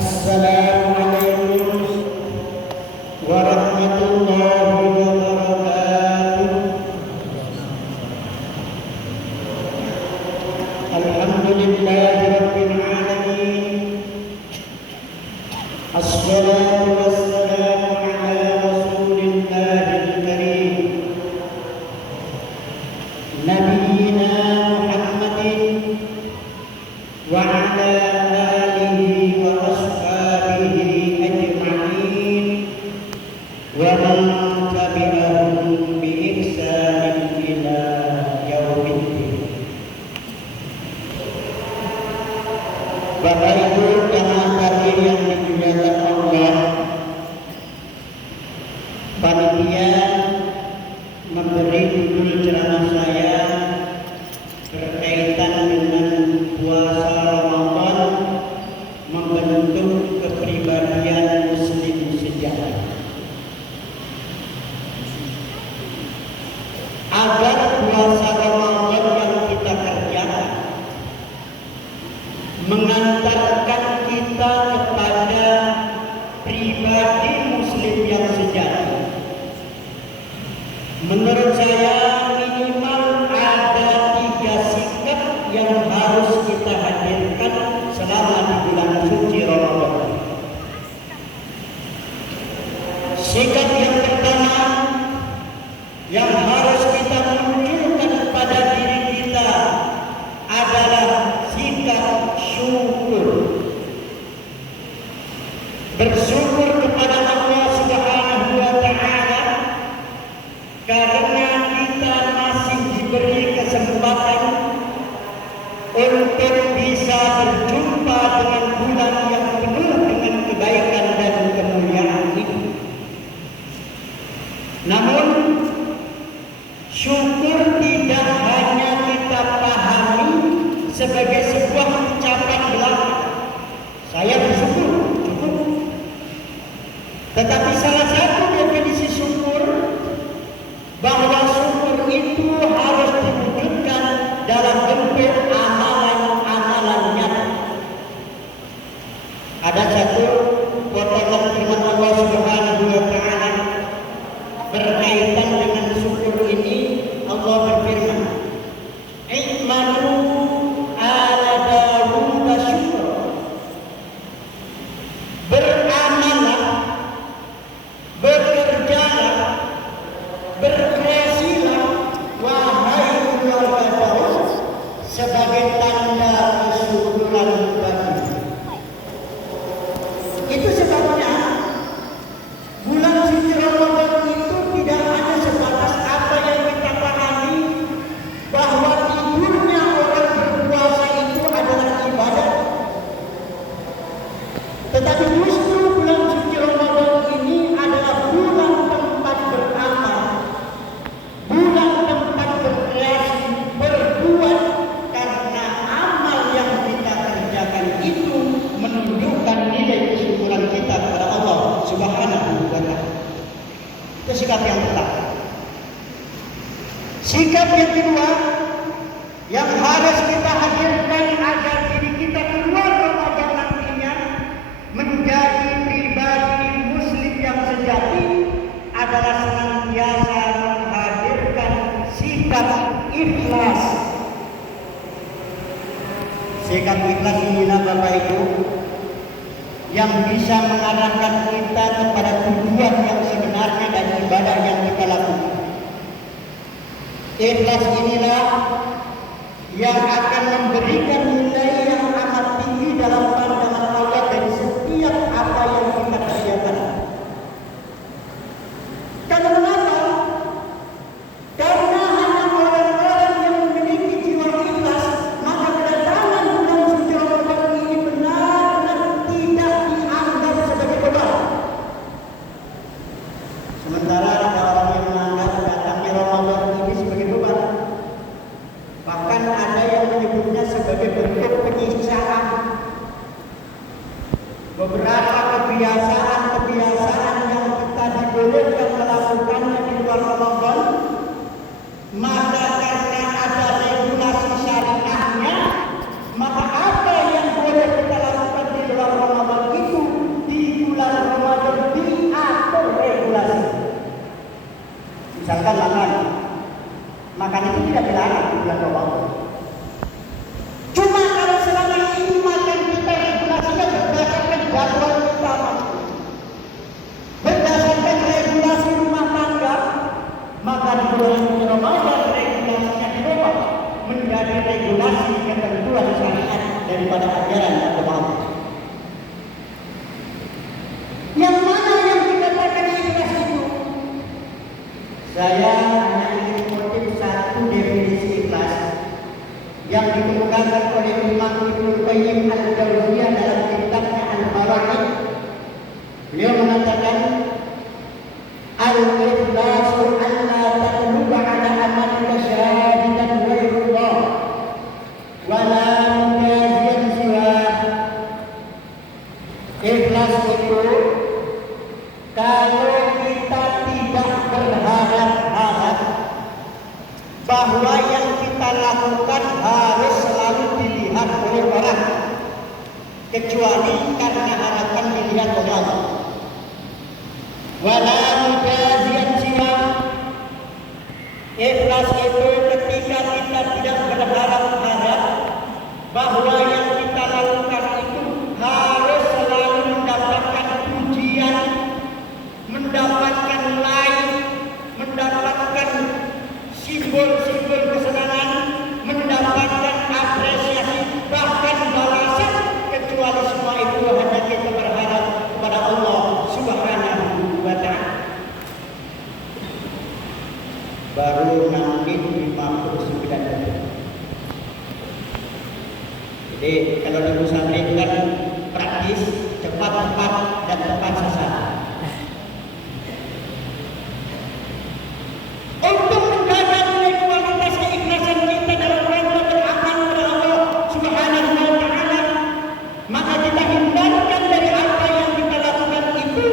Assalamualaikum warahmatullahi wabarakatuh. Alhamdulillahirabbil alamin. Assalatu wassalamu ala rasulillahil karim Nabiyyina Muhammadin wa ala alihi wa ashabihi ajma'in wa man tabi'ahum bi ihsanin ila yaumiddin. Bapak Ibu jamaah taklim yang dimuliakan Allah, panitia memberi judul ceramah saya berkaitan dengan puasa Ramadan membentuk kepribadian Muslim sejati. Agar puasa Ramadan yang kita kerjakan mengantarkan kita kepada pribadi Muslim yang sejati, menurut saya minimal ada 3 sikap yang harus kita hadirkan selama di bulan suci Ramadan. Sikap yang pertama yang harus kita munculkan pada diri kita adalah sikap syukur. Bersyukur kepada Allah Subhanahu wa taala karena kita masih diberi kesempatan untuk bisa berjumpa dengan bulan yang penuh dengan kebaikan dan kemuliaan ini. Namun syukur tidak hanya kita pahami sebagai sebuah ucapan belaka, saya bersyukur, cukup. Tetapi salah satu definisi syukur bahwa syukur itu harus diwujudkan dalam bentuk amalan-amalan nyata. Ada satu potongan firman Allah Subhanahu wa taala berkaitan dengan syukur ini. Allah berfirman, "I'malu ala Dawud syukra." Beramalah, bekerjalah, berkreasilah wahai keluarga Daud sebagai tanda kesyukuran bagi. Itu sebabnya bulan suci Ramadan itu tidak hanya sebatas apa yang kita pahami bahwa tidurnya orang berpuasa itu adalah ibadah, tetapi justru bulan suci Ramadan ini adalah bulan tempat beramal, bulan tempat berkreasi, berbuat, karena amal yang kita kerjakan itu menunjukkan nilai kesyukuran kita kepada Allah Subhanahu wa taala. Itu sikap yang pertama. Sikap yang kedua yang harus kita hadirkan agar diri kita keluar Ramadan nantinya menjadi pribadi Muslim yang sejati adalah senantiasa menghadirkan sikap ikhlas. Sikap ikhlas inilah Bapak Ibu yang bisa mengarahkan kita kepada tujuan yang sebenarnya dan ibadah yang kita lakukan. Ikhlas inilah yang akan memberikan nilai yang amat tinggi dalam pandangan Allah dari setiap apa yang kita kerjakan. Karena mengapa? Karena hanya orang-orang yang memiliki jiwa ikhlas, maka kedatangan bulan suci Ramadan ini benar-benar tidak dianggap sebagai beban. Sementara ada orang yang menganggap datangnya Ramadan ini sebagai beban. Bahkan ada yang menyebutnya sebagai Misalkan makan itu tidak dilarang di bulan Ramadan. Cuma kalau selama ini makan kita regulasinya berdasarkan jadwal kita, berdasarkan regulasi rumah tangga, maka di bulan Ramadan regulasinya dirubah menjadi regulasi ketentuan syariat daripada ajaran agama. Yang mana yang dikatakan ikhlas itu? Saya hanya ingin mengutip satu definisi ikhlas yang dikemukakan oleh Imam Ibnu Qayyim al-Jauziyah dalam kitabnya Al-Fawaid. Beliau mengatakan al-ikhlasu alla taqluba ala amalika syahidan ghairullah wa la mujaziyan siwa. Ikhlas itu kalau kita tidak berharap-harap bahwa yang kita lakukan harus selalu dilihat oleh orang, kecuali karena harapan dilihat oleh Allah. Wala mujaziyan siwa. Ikhlas itu ketika kita tidak berharap-harap bahwa yang kita lakukan itu harus selalu mendapatkan pujian, mendapatkan like, mendapatkan simbol-simbol kesenangan, mendapatkan apresiasi, bahkan balasan, kecuali semua itu hanya kita berharap kepada Allah Subhanahu wa ta'ala. Baru nanti 59. Jadi kalau di pesantren itu kan praktis, cepat, dan tepat sasaran. Untuk menjaga nilai kualitas keikhlasan kita dalam rangka beramal kepada Allah Subhanahu wa ta'ala, maka kita hindarkan dari apa yang kita lakukan itu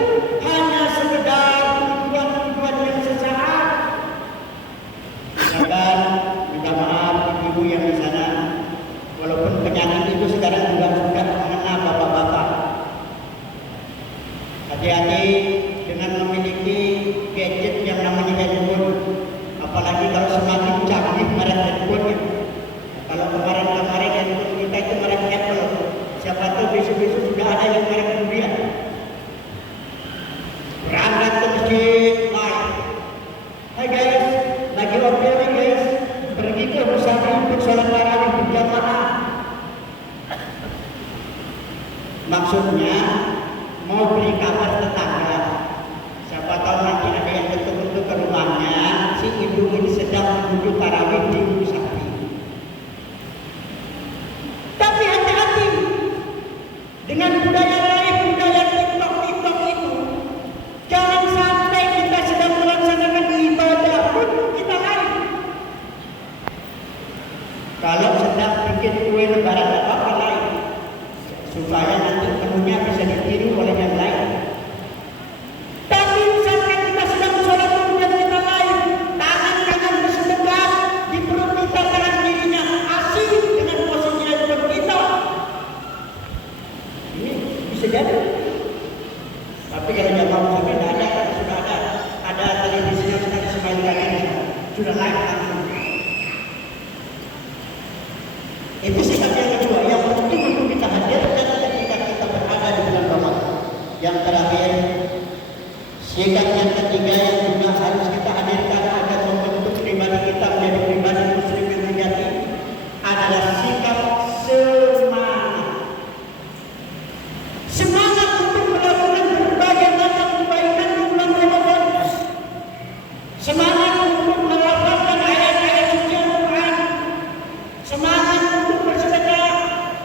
hanya sekedar tujuan-tujuan yang sesaat. Misalkan minta maaf ibu yang di sana, walaupun penyakit itu sekarang juga sudah mengena bapak-bapak. Hati-hati dengan memiliki gadget yang namanya handphone, apalagi kalau semakin canggih merek handphone. Kalau kemarin-kemarin handphone kita itu merek Apple, siapa tahu besok-besok sudah ada yang merek kemudian. Berangkat ke masjid, hai guys, lagi OTW guys, pergi ke bersama untuk sholat tarawih berjamaah. Maksudnya mau beri kabar tetangga, siapa tahu nanti ada yang betul-betul ke rumahnya, si ibu ini sedang menuju tarawih di Musafir. Tapi hati-hati dengan budaya lain, budaya TikTok itu. Jangan sampai kita sedang melaksanakan ibadah pun kita lain. Kalau sedang bikin kue lebaran apa lain, supaya nanti menunya bisa ditiru oleh yang lain. Tapi misalkan kita sedang sholat kemudian kita lain, tangan bersedekah di perut kita, tangan kirinya asik dengan posisi handphone kita. Ini bisa jadi. Tapi kalau jamaah musafir tidak ada, karena sudah ada televisi yang sudah disemayangkan ini, sudah live langsung. Itu sikap yang kedua, yang penting untuk kita hadirkan ketika kita berada di bulan Ramadan. Yang terakhir, sikap yang ketiga yang juga harus kita hadirkan agar membentuk pribadi kita menjadi pribadi muslim yang sejati adalah sikap semangat. Semangat untuk melakukan berbagai macam kebaikan di bulan Ramadan. Semangat untuk melafalkan ayat-ayat suci Al-Quran. Semangat untuk bersedekah,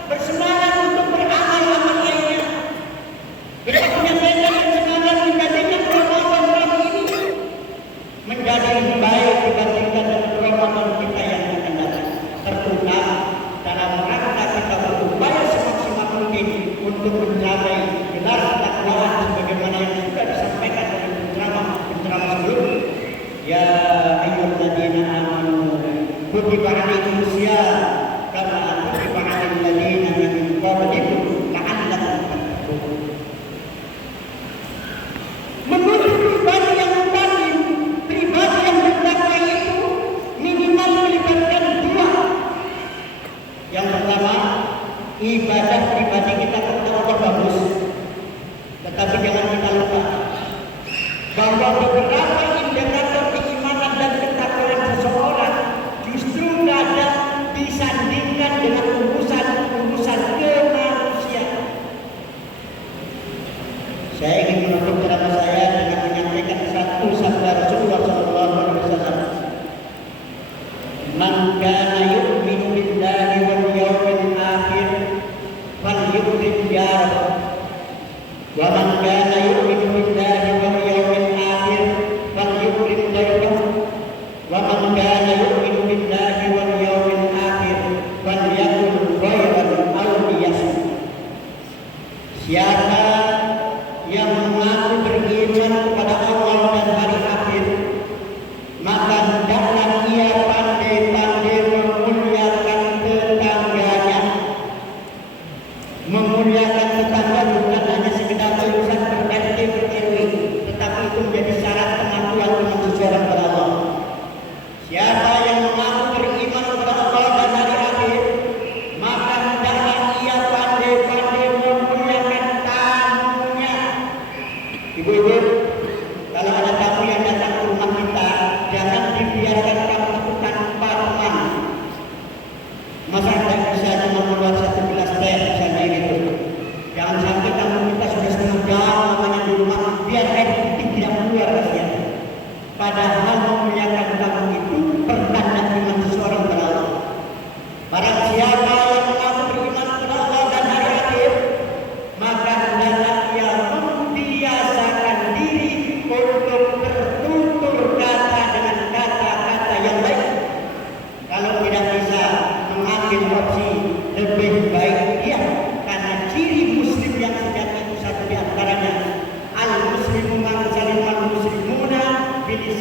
bersemangat untuk beramal-amal lainnya. Kita punya tekad dan semangat menjadikan Ramadan ini menjadi lebih baik dibandingkan dengan Ramadan kita yang akan datang. Terutama dalam rangka kita berupaya semaksimal mungkin untuk mencapai gelar ketakwaan sebagaimana yang sudah disampaikan oleh penceramah sebelumnya. Ya ayyuhalladzina amanu kutiba alaikumus syiyam kama kutiba alal ladzina min qablikum la'allakum tattaqun. Menuju pribadi yang mutakin, pribadi yang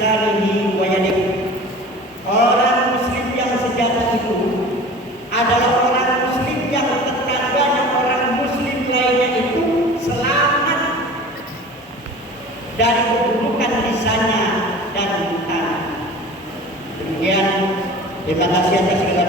bilisanihi wa yadihi. Orang muslim yang sejati itu adalah orang muslim yang tetangganya orang muslim lainnya itu selamat dari keburukan lisannya dan tangannya. Demikian, terima kasih atas segala